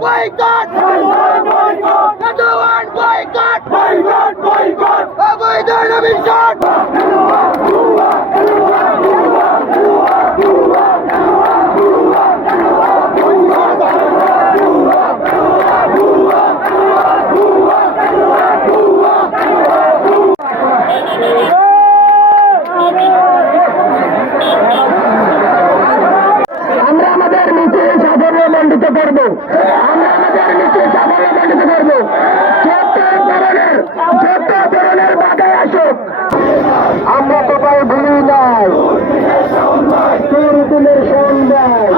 boycott! Erdogan boycott! অবৈধ নমিশন! আমরা আমাদের নিচে সাফল্য মণ্ডিত করবো। ছোট্ট ধরনের বাধায় আসুক, আমরা কোথায় ভুলি নাই। তুরুতুলের সন্ধ্যায়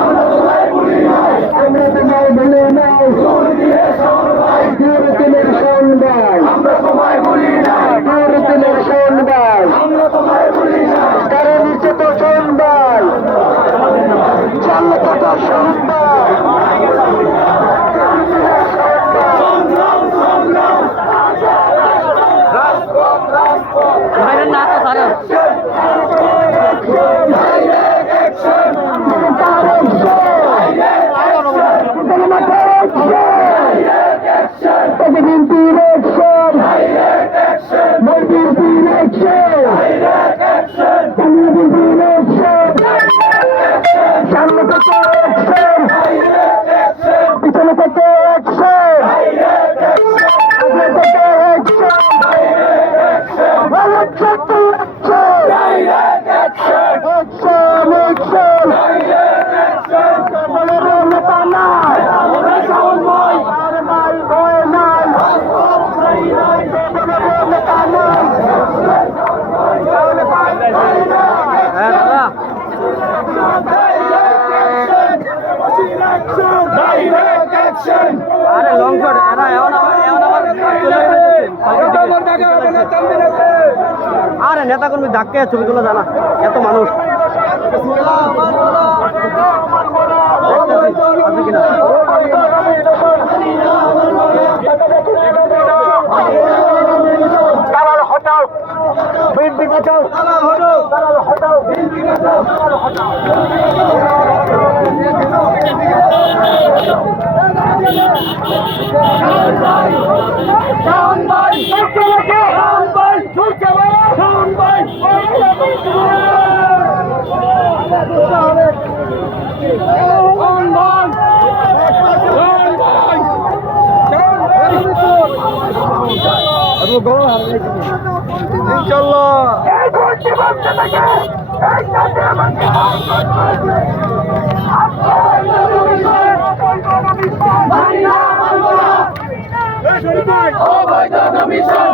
আমরা তোমায় ভুলি নাই। তুরুতুলের সন্ধ্যায় তুরুতুলের সন্ধ্যায় কারো নিচে তো সন্ধ্যায় চলে কত সন্ধ্যায়। পিছনে থেকে আরে লং শট এরা এমন আরে নেতা কর্মী ধাক্কে ছবি তোলা জানা এত মানুষ আছে কিনা হটাও বিএনপি বাঁচাও, হটাও বিএনপি বাঁচাও। অবৈধ নমিশন